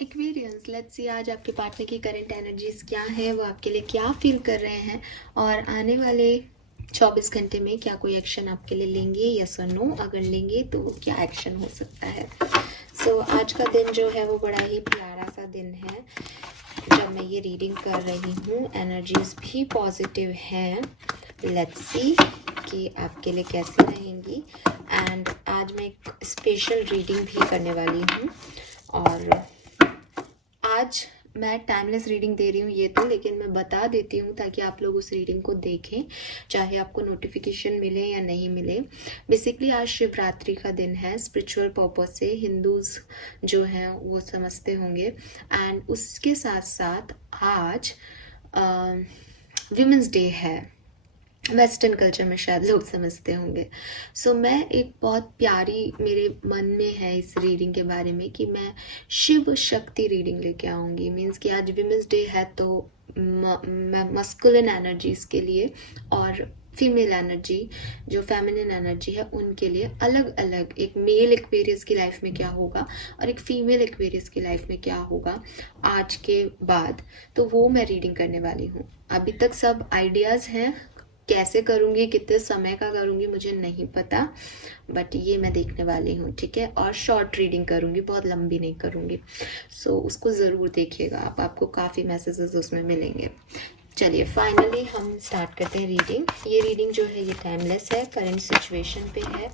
Aquarians, let's see आज आपके partner की करंट एनर्जीज क्या है, वो आपके लिए क्या फील कर रहे हैं और आने वाले 24 घंटे में क्या कोई एक्शन आपके लिए लेंगे, यस और नो। अगर लेंगे तो वो क्या एक्शन हो सकता है। सो आज का दिन जो है वो बड़ा ही प्यारा सा दिन है जब मैं ये रीडिंग कर रही हूँ। एनर्जीज भी पॉजिटिव हैं। लेट्स सी कि आपके लिए कैसी रहेंगी। एंड आज मैं एक स्पेशल रीडिंग भी करने वाली हूँ और आज मैं टाइमलेस रीडिंग दे रही हूँ ये तो, लेकिन मैं बता देती हूँ ताकि आप लोग उस रीडिंग को देखें, चाहे आपको नोटिफिकेशन मिले या नहीं मिले। बेसिकली आज शिवरात्रि का दिन है। स्पिरिचुअल पर्पज से हिंदूज जो हैं वो समझते होंगे। एंड उसके साथ साथ आज विमेंस डे है। वेस्टर्न कल्चर में शायद लोग समझते होंगे। सो मैं एक बहुत प्यारी मेरे मन में है इस रीडिंग के बारे में कि मैं शिव शक्ति रीडिंग लेके आऊँगी। मीन्स कि आज विमेंस डे है तो मैं मस्कुलिन एनर्जीज के लिए और फीमेल एनर्जी जो फेमिनिन एनर्जी है उनके लिए अलग अलग, एक मेल एक्वेरियस की लाइफ में क्या होगा और एक फीमेल एक्वेरियस की लाइफ में क्या होगा आज के बाद, तो वो मैं रीडिंग करने वाली हूँ। अभी तक सब आइडियाज़ हैं, कैसे करूँगी, कितने समय का करूँगी मुझे नहीं पता, बट ये मैं देखने वाली हूँ, ठीक है। और शॉर्ट रीडिंग करूँगी, बहुत लंबी नहीं करूँगी। सो उसको ज़रूर देखिएगा आप, आपको काफ़ी मैसेजेस उसमें मिलेंगे। चलिए फाइनली हम स्टार्ट करते हैं रीडिंग। ये रीडिंग जो है ये टाइमलेस है, करंट सिचुएशन पे है,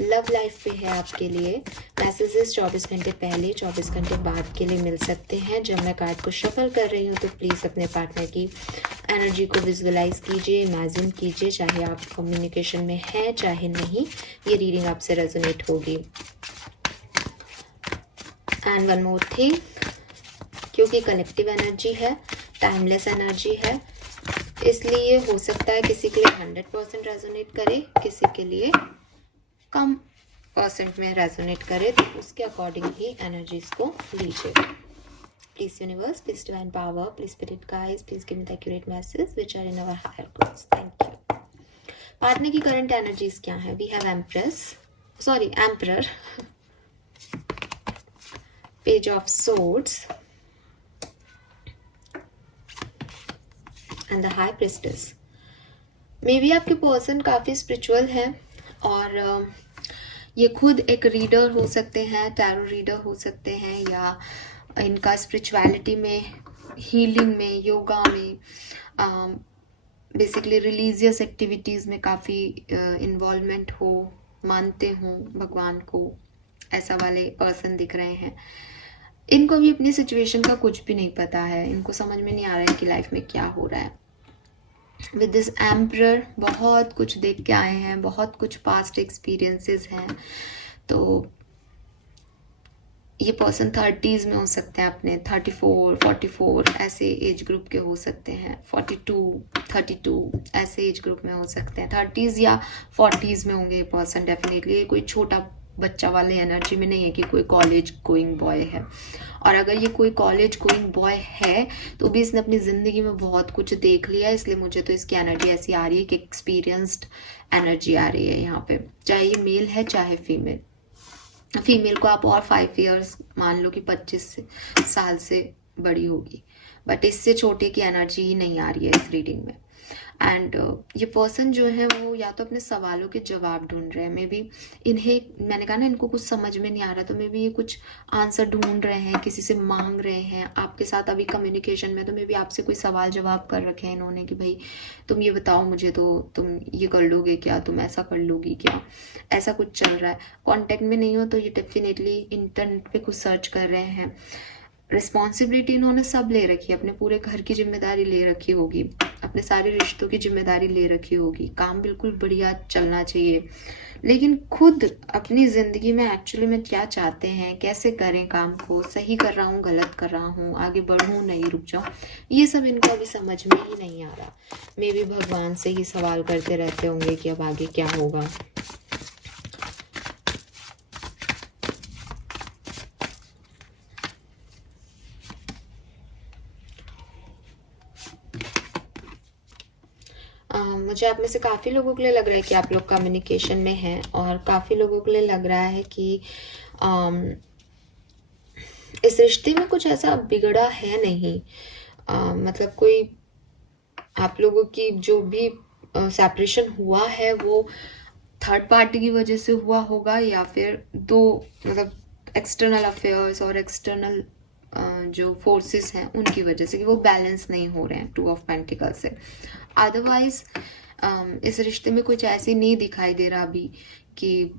लव लाइफ पे है आपके लिए। मैसेजेस 24 घंटे पहले 24 घंटे बाद के लिए मिल सकते हैं। जब मैं कार्ड को शफल कर रही हूँ तो प्लीज़ अपने पार्टनर की एनर्जी को विजुअलाइज कीजिए, इमेजिन कीजिए, चाहे आप कम्युनिकेशन में हैं चाहे नहीं, ये रीडिंग आपसे रेजोनेट होगी। एंड वन मोर थिंग, क्योंकि कलेक्टिव एनर्जी है, टाइमलेस एनर्जी है, इसलिए हो सकता है किसी के लिए 100% रेजोनेट करे, किसी के लिए कम परसेंट में रेजोनेट करे, तो उसके अकॉर्डिंग ही एनर्जीज को लीजिए। Please universe, please divine power, please spirit guides, please give me the accurate messages which are in our higher codes. Thank you. Partner की करंट एनर्जीज क्या है? We have Emperor, Page of Swords and the High Priestess. May be आपके person काफ़ी spiritual है और ये खुद एक रीडर हो सकते हैं, टैरो रीडर हो सकते हैं, या इनका स्पिरिचुअलिटी में, हीलिंग में, योगा में, बेसिकली रिलीजियस एक्टिविटीज़ में काफ़ी इन्वॉल्वमेंट हो, मानते हों भगवान को, ऐसा वाले पर्सन दिख रहे हैं। इनको भी अपनी सिचुएशन का कुछ भी नहीं पता है, इनको समझ में नहीं आ रहा है कि लाइफ में क्या हो रहा है। विद दिस एम्परर बहुत कुछ देख के आए हैं, बहुत कुछ पास्ट एक्सपीरियंसेस हैं। तो ये पर्सन 30s में हो सकते हैं, अपने 34, 44 ऐसे एज ग्रुप के हो सकते हैं, 42, 32 ऐसे एज ग्रुप में हो सकते हैं। 30s या 40s में होंगे ये पर्सन डेफिनेटली। ये कोई छोटा बच्चा वाले एनर्जी में नहीं है कि कोई कॉलेज गोइंग बॉय है। और अगर ये कोई कॉलेज गोइंग बॉय है तो भी इसने अपनी ज़िंदगी में बहुत कुछ देख लिया, इसलिए मुझे तो इसकी एनर्जी ऐसी आ रही है कि एक्सपीरियंस्ड एनर्जी आ रही है यहाँ पे, चाहे ये मेल है चाहे फीमेल। फीमेल को आप और 5 इयर्स मान लो कि 25 साल से बड़ी होगी, बट इससे छोटे की एनर्जी ही नहीं आ रही है इस रीडिंग में। एंड ये पर्सन जो है वो या तो अपने सवालों के जवाब ढूंढ रहे हैं, मे बी इन्हें, मैंने कहा ना इनको कुछ समझ में नहीं आ रहा, तो मे बी ये कुछ आंसर ढूंढ रहे हैं, किसी से मांग रहे हैं, आपके साथ अभी कम्युनिकेशन में, तो मे बी आपसे कोई सवाल जवाब कर रखे हैं इन्होंने कि भाई तुम ये बताओ मुझे, तो तुम ये कर लोगे क्या, तुम ऐसा कर लोगी क्या, ऐसा कुछ चल रहा है। कॉन्टेक्ट में नहीं हो तो ये डेफिनेटली इंटरनेट पे कुछ सर्च कर रहे हैं। रिस्पॉन्सिबिलिटी इन्होंने सब ले रखी है, अपने पूरे घर की जिम्मेदारी ले रखी होगी, अपने सारे रिश्तों की जिम्मेदारी ले रखी होगी, काम बिल्कुल बढ़िया चलना चाहिए, लेकिन खुद अपनी ज़िंदगी में एक्चुअली में क्या चाहते हैं, कैसे करें काम को, सही कर रहा हूँ गलत कर रहा हूँ, आगे बढ़ूँ नहीं रुक जाऊँ, ये सब इनको अभी समझ में ही नहीं आ रहा। मे भी भगवान से ही सवाल करते रहते होंगे कि अब आगे क्या होगा। मुझे आप में से काफ़ी लोगों के लिए लग रहा है कि आप लोग कम्युनिकेशन में हैं, और काफ़ी लोगों के लिए लग रहा है कि इस रिश्ते में कुछ ऐसा बिगड़ा है नहीं। मतलब कोई आप लोगों की जो भी सेपरेशन हुआ है वो थर्ड पार्टी की वजह से हुआ होगा, या फिर दो मतलब एक्सटर्नल अफेयर्स और एक्सटर्नल जो फोर्सेस हैं उनकी वजह से, कि वो बैलेंस नहीं हो रहे हैं 2 ऑफ पेंटिकल से। अदरवाइज इस रिश्ते में कुछ ऐसी नहीं दिखाई दे रहा अभी कि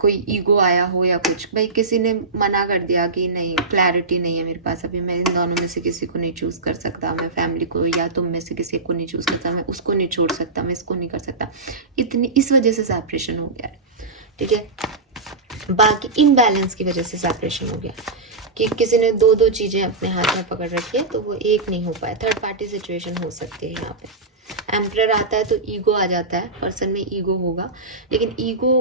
कोई ईगो आया हो या कुछ। भाई किसी ने मना कर दिया कि नहीं, क्लैरिटी नहीं है मेरे पास अभी, मैं इन दोनों में से किसी को नहीं चूज कर सकता, मैं फैमिली को या तुम में से किसी को नहीं चूज करता, मैं उसको नहीं छोड़ सकता, मैं इसको नहीं कर सकता, इस वजह से सेपरेशन हो गया है। ठीक है, बाकी इनबैलेंस की वजह से सेपरेशन हो गया कि किसी ने दो चीजें अपने हाथ में पकड़ रखी है तो वो एक नहीं हो पाया। थर्ड पार्टी सिचुएशन हो सकती है यहाँ पे। एम्परर आता है तो ईगो आ जाता है, पर्सन में ईगो होगा, लेकिन ईगो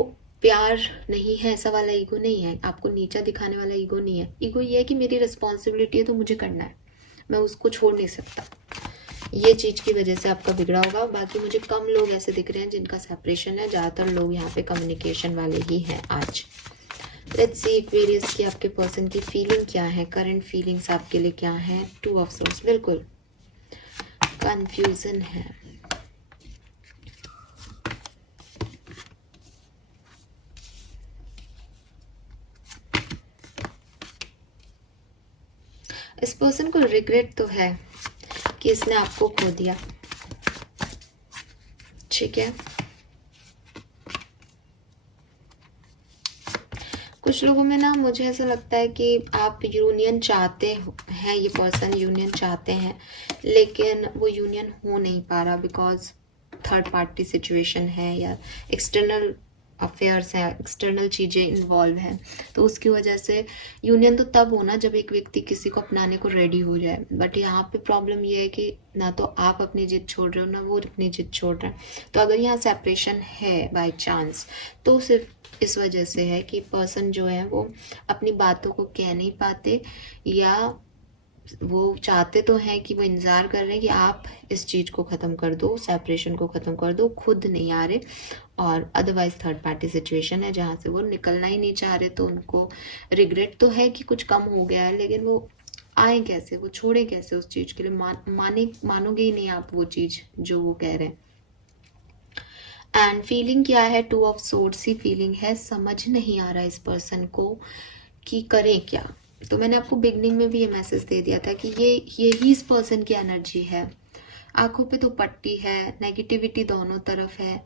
प्यार नहीं है, ऐसा वाला ईगो नहीं है, आपको नीचा दिखाने वाला ईगो नहीं है। ईगो ये है कि मेरी रिस्पॉन्सिबिलिटी है तो मुझे करना है, मैं उसको छोड़ नहीं सकता। ये चीज की वजह से आपका बिगड़ा होगा। बाकी मुझे कम लोग ऐसे दिख रहे हैं जिनका सेपरेशन है, ज्यादातर लोग यहाँ पे कम्युनिकेशन वाले ही हैं आज। लेट्स सी एक्वेरियस की आपके पर्सन की फीलिंग क्या है, करंट फीलिंग्स आपके लिए क्या है। 2 ऑफ सोर्स, बिल्कुल कंफ्यूजन है। इस पर्सन को रिग्रेट तो है कि इसने आपको खो दिया। ठीक है, कुछ लोगों में ना मुझे ऐसा लगता है कि आप यूनियन चाहते हैं, ये पर्सन यूनियन चाहते हैं, लेकिन वो यूनियन हो नहीं पा रहा बिकॉज थर्ड पार्टी सिचुएशन है या एक्सटर्नल अफेयर्स हैं, एक्सटर्नल चीज़ें इन्वॉल्व हैं। तो उसकी वजह से यूनियन तो तब होना जब एक व्यक्ति किसी को अपनाने को रेडी हो जाए। बट यहाँ पे प्रॉब्लम ये है कि ना तो आप अपनी जिद छोड़ रहे हो ना वो अपनी जिद छोड़ रहे हैं। तो अगर यहाँ सेपरेशन है बाय चांस तो सिर्फ इस वजह से है कि पर्सन जो है वो अपनी बातों को कह नहीं पाते, या वो चाहते तो हैं कि वो इंतज़ार कर रहे हैं कि आप इस चीज़ को ख़त्म कर दो, सेपरेशन को ख़त्म कर दो, खुद नहीं आ रहे। और अदरवाइज थर्ड पार्टी सिचुएशन है जहाँ से वो निकलना ही नहीं चाह रहे, तो उनको रिग्रेट तो है कि कुछ कम हो गया है, लेकिन वो आए कैसे, वो छोड़े कैसे उस चीज़ के लिए। मानोगे ही नहीं आप वो चीज़ जो वो कह रहे हैं। एंड फीलिंग क्या है, 2 ऑफ सोर्ड्स ही फीलिंग है। समझ नहीं आ रहा इस पर्सन को कि करें क्या। तो मैंने आपको बिगनिंग में भी ये मैसेज दे दिया था कि यही इस पर्सन की एनर्जी है। आंखों पे तो पट्टी है, नेगेटिविटी दोनों तरफ है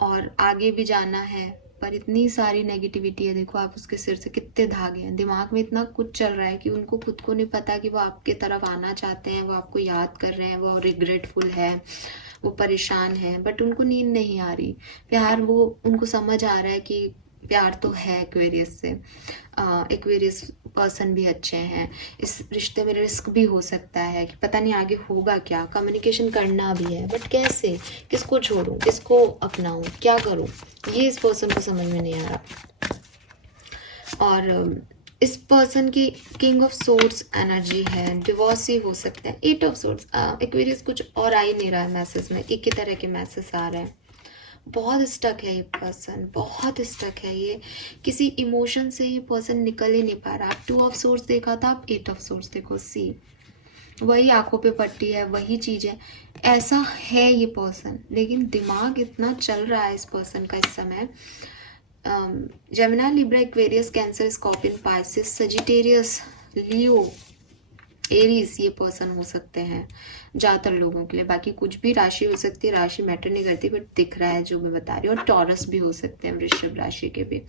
और आगे भी जाना है, पर इतनी सारी नेगेटिविटी है। देखो आप उसके सिर से कितने धागे हैं, दिमाग में इतना कुछ चल रहा है कि उनको खुद को नहीं पता कि वो आपके तरफ आना चाहते हैं, वो आपको याद कर रहे हैं, वो रिग्रेटफुल है, वो परेशान है, बट उनको नींद नहीं आ रही। प्यार, वो उनको समझ आ रहा है कि प्यार तो है एक्वेरियस से। एक्वेरियस पर्सन भी अच्छे हैं। इस रिश्ते में रिस्क भी हो सकता है कि पता नहीं आगे होगा क्या, कम्युनिकेशन करना भी है, बट कैसे, किसको छोड़ूं, किसको अपनाऊं, क्या करूं, ये इस पर्सन को समझ में नहीं आ रहा। और इस पर्सन की किंग ऑफ सोर्ड्स एनर्जी है, डिवोर्स ही हो सकता है। 8 ऑफ सोर्ड्स, एक्वेरियस कुछ और आ ही नहीं रहा है मैसेज में, एक ही तरह के मैसेज आ रहे हैं। बहुत स्टक है ये पर्सन, बहुत स्टक है ये, किसी इमोशन से ये पर्सन निकल ही नहीं पा रहा। आप 2 ऑफ सोर्स देखा था, आप 8 ऑफ सोर्स देखो। सी वही आंखों पे पट्टी है, वही चीज है, ऐसा है ये पर्सन, लेकिन दिमाग इतना चल रहा है इस पर्सन का इस समय। Gemini, Libra, Aquarius, Cancer, Scorpion, Pisces, Sagittarius, Leo, Aries ये पर्सन हो सकते हैं ज़्यादातर लोगों के लिए। बाकी कुछ भी राशि हो सकती है, राशि मैटर नहीं करती, बट दिख रहा है जो मैं बता रही हूँ। और टॉरस भी हो सकते हैं, वृषभ राशि के भी।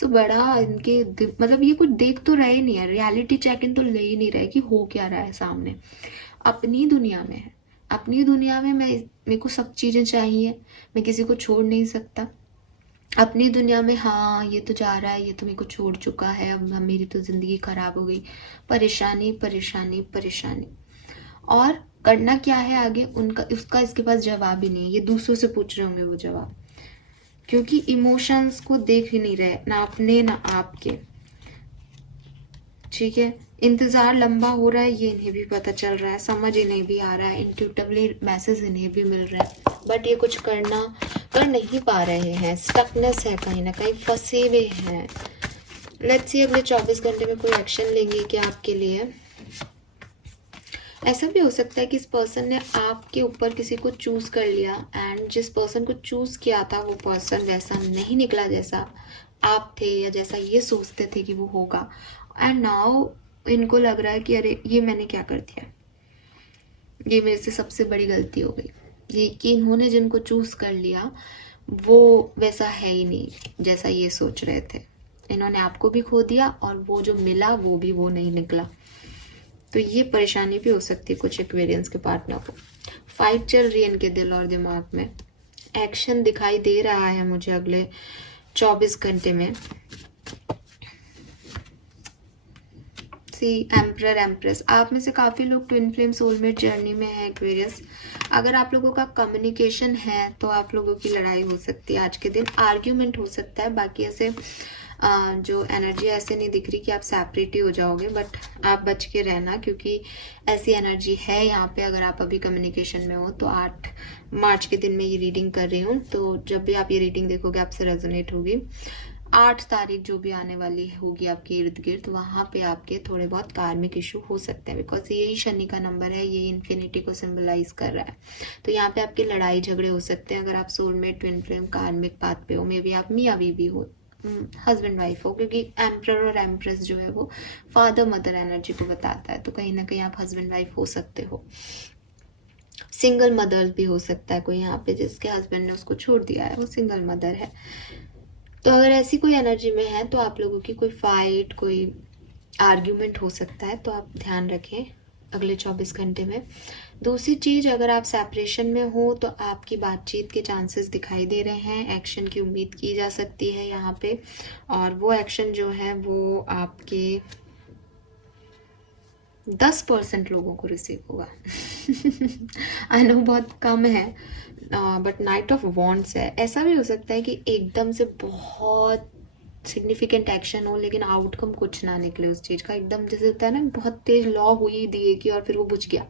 सो बड़ा इनके मतलब ये कुछ देख तो रहे नहीं है, रियलिटी चेक इन तो ले ही नहीं रहे कि हो क्या रहा है सामने। अपनी दुनिया में है, अपनी दुनिया में मेरे को सब चीज़ें चाहिए, मैं किसी को छोड़ नहीं सकता। अपनी दुनिया में हाँ ये तो जा रहा है, ये तो मेरे को छोड़ चुका है, अब मेरी तो ज़िंदगी खराब हो गई, परेशानी परेशानी परेशानी। और करना क्या है आगे उनका, उसका इसके पास जवाब ही नहीं है। ये दूसरों से पूछ रहे होंगे वो जवाब, क्योंकि इमोशंस को देख ही नहीं रहे, ना अपने ना आपके। ठीक है, इंतज़ार लंबा हो रहा है, ये इन्हें भी पता चल रहा है, समझ इन्हें भी आ रहा है, इंट्यूटिवली मैसेज इन्हें भी मिल रहा है, बट ये कुछ कर नहीं पा रहे हैं। स्टकनेस है, कहीं ना कहीं फंसे हुए हैं, लेट्स सी अगले 24 घंटे में कोई एक्शन लेंगे क्या आपके लिए। ऐसा भी हो सकता है कि इस पर्सन ने आपके ऊपर किसी को चूज कर लिया एंड जिस पर्सन को चूज किया था वो पर्सन वैसा नहीं निकला जैसा आप थे या जैसा ये सोचते थे कि वो होगा, एंड नाउ इनको लग रहा है कि अरे ये मैंने क्या कर दिया, ये मेरे से सबसे बड़ी गलती हो गई, ये कि इन्होंने जिनको चूज कर लिया वो वैसा है ही नहीं जैसा ये सोच रहे थे, इन्होंने आपको भी खो दिया और वो जो मिला वो भी वो नहीं निकला। तो ये परेशानी भी हो सकती है कुछ एक्वेरियंस के पार्टनर को। फाइट चल रही है इनके दिल और दिमाग में, एक्शन दिखाई दे रहा है मुझे अगले 24 घंटे में। सी एम्परर एम्प्रेस, आप में से काफ़ी लोग ट्विन फ्लेम सोलमेट जर्नी में है एक्वेरियस। अगर आप लोगों का कम्युनिकेशन है तो आप लोगों की लड़ाई हो सकती है आज के दिन, आर्ग्यूमेंट हो सकता है। बाकी ऐसे जो एनर्जी ऐसे नहीं दिख रही कि आप सेपरेट ही हो जाओगे, बट आप बच के रहना क्योंकि ऐसी एनर्जी है यहाँ पे। अगर आप अभी कम्युनिकेशन में हो तो 8 मार्च के दिन में ये रीडिंग कर रही हूँ, तो जब भी आप ये रीडिंग देखोगे आपसे रेजोनेट होगी। 8 तारीख जो भी आने वाली होगी आपके इर्द गिर्द, वहाँ पे आपके थोड़े बहुत कार्मिक इशू हो सकते हैं, बिकॉज यही शनि का नंबर है, ये इन्फिनिटी को सिंबलाइज कर रहा है। तो यहाँ पे आपके लड़ाई झगड़े हो सकते हैं। अगर आप सोलमेट ट्विन फ्लेम कार्मिक पाथ पे हो, मे बी आप मियाँ बीवी हो, हस्बैंड वाइफ हो, क्योंकि एम्परर और एम्प्रेस जो है वो फादर मदर एनर्जी को बताता है, तो कहीं ना कहीं आप हस्बैंड वाइफ हो सकते हो। सिंगल मदर भी हो सकता है कोई यहाँ पे जिसके हस्बैंड ने उसको छोड़ दिया है, वो सिंगल मदर है। तो अगर ऐसी कोई एनर्जी में है तो आप लोगों की कोई फाइट कोई आर्ग्यूमेंट हो सकता है, तो आप ध्यान रखें अगले 24 घंटे में। दूसरी चीज़, अगर आप सेपरेशन में हो तो आपकी बातचीत के चांसेस दिखाई दे रहे हैं, एक्शन की उम्मीद की जा सकती है यहाँ पे, और वो एक्शन जो है वो आपके 10% लोगों को रिसीव होगा। आई नो बहुत कम है, बट नाइट ऑफ वॉन्ड्स है। ऐसा भी हो सकता है कि एकदम से बहुत सिग्निफिकेंट एक्शन हो लेकिन आउटकम कुछ ना निकले उस चीज़ का, एकदम जैसे होता है ना बहुत तेज लॉ हुई दिए की और फिर वो बुझ गया।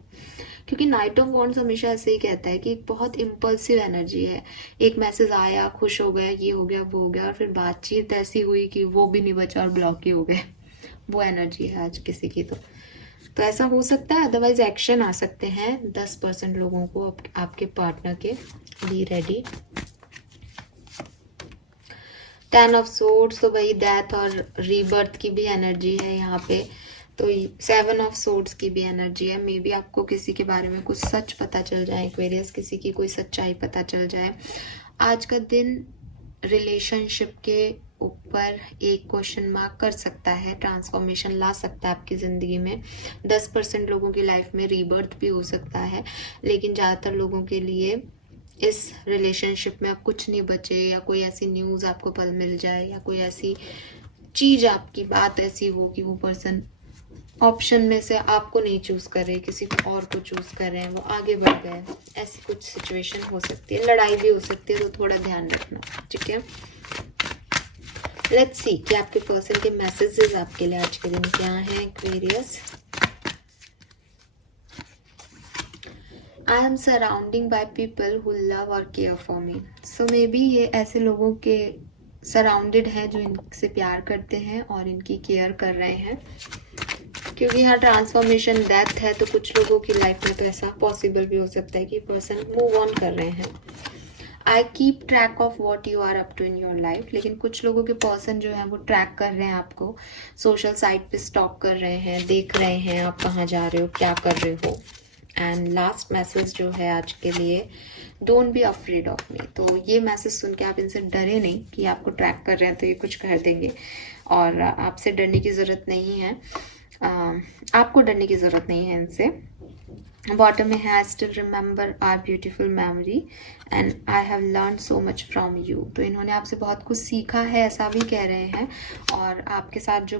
क्योंकि नाइट ऑफ वॉन्ड्स हमेशा ऐसे ही कहता है कि एक बहुत इम्पल्सिव एनर्जी है, एक मैसेज आया, खुश हो गया, ये हो गया वो हो गया, और फिर बातचीत ऐसी हुई कि वो भी नहीं बचा और ब्लॉक ही हो गए। वो एनर्जी है आज किसी की। तो ऐसा हो सकता है, अदरवाइज एक्शन आ सकते हैं 10% लोगों को आपके पार्टनर के। Be ready. 10 ऑफ सोर्ड्स, तो भाई डेथ और रीबर्थ की भी एनर्जी है यहाँ पे। तो 7 ऑफ सोर्ड्स की भी एनर्जी है। मे बी आपको किसी के बारे में कुछ सच पता चल जाए एक्वेरियस, किसी की कोई सच्चाई पता चल जाए। आज का दिन रिलेशनशिप के ऊपर एक क्वेश्चन मार्क कर सकता है, ट्रांसफॉर्मेशन ला सकता है आपकी ज़िंदगी में। 10% लोगों की लाइफ में रीबर्थ भी हो सकता है, लेकिन ज़्यादातर लोगों के लिए इस रिलेशनशिप में अब कुछ नहीं बचे, या कोई ऐसी न्यूज़ आपको पल मिल जाए, या कोई ऐसी चीज़ आपकी बात ऐसी हो कि वो पर्सन ऑप्शन में से आपको नहीं चूज कर रहे, किसी को और को चूज कर रहे हैं, वो आगे बढ़ गए, ऐसी कुछ सिचुएशन हो सकती है। लड़ाई भी हो सकती है, तो थोड़ा ध्यान रखना, ठीक है। लेट्स सी कि आपके पर्सन के मैसेजेस आपके लिए आज के दिन क्या हैं Aquarius. I am surrounding by people who love और care for me. So may be ये ऐसे लोगों के सराउंडेड है जो इनसे प्यार करते हैं और इनकी केयर कर रहे हैं, क्योंकि यहाँ ट्रांसफॉर्मेशन डेथ है, तो कुछ लोगों की लाइफ में तो ऐसा पॉसिबल भी हो सकता है कि पर्सन मूव ऑन कर रहे हैं। I keep track of what you are up to in your life, लेकिन कुछ लोगों के पर्सन जो है वो ट्रैक कर रहे हैं आपको, सोशल साइट पे स्टॉक कर रहे हैं, देख रहे हैं आप कहाँ जा रहे हो, क्या कर रहे हो। एंड लास्ट मैसेज जो है आज के लिए, don't be afraid of me. तो ये मैसेज सुन के आप इनसे डरे नहीं कि आपको ट्रैक कर रहे हैं तो ये कुछ कर देंगे, और आपसे डरने की ज़रूरत नहीं है, आपको डरने की ज़रूरत नहीं है इनसे। बॉटम में है, I still remember our beautiful memory and I have learn so much from you. तो इन्होंने आपसे बहुत कुछ सीखा है, ऐसा भी कह रहे हैं, और आपके साथ जो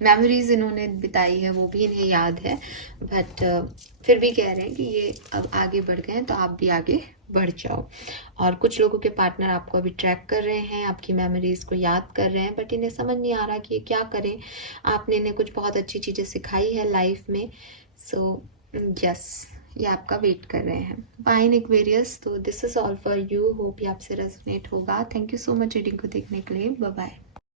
मेमोरीज इन्होंने बिताई है वो भी इन्हें याद है, बट फिर भी कह रहे हैं कि ये अब आगे बढ़ गए हैं तो आप भी आगे बढ़ जाओ। और कुछ लोगों के पार्टनर आपको अभी ट्रैक कर रहे हैं, आपकी मेमोरीज को याद कर रहे हैं, बट इन्हें समझ नहीं आ रहा कि ये क्या करें। आपने इन्हें कुछ बहुत अच्छी चीज़ें सिखाई है लाइफ में, सो यस ये आपका वेट कर रहे हैं। फाइन एक्वेरियस, तो this is all for you, hope ये आपसे रेजोनेट होगा। Thank you so much reading को देखने के लिए, बाय बाय।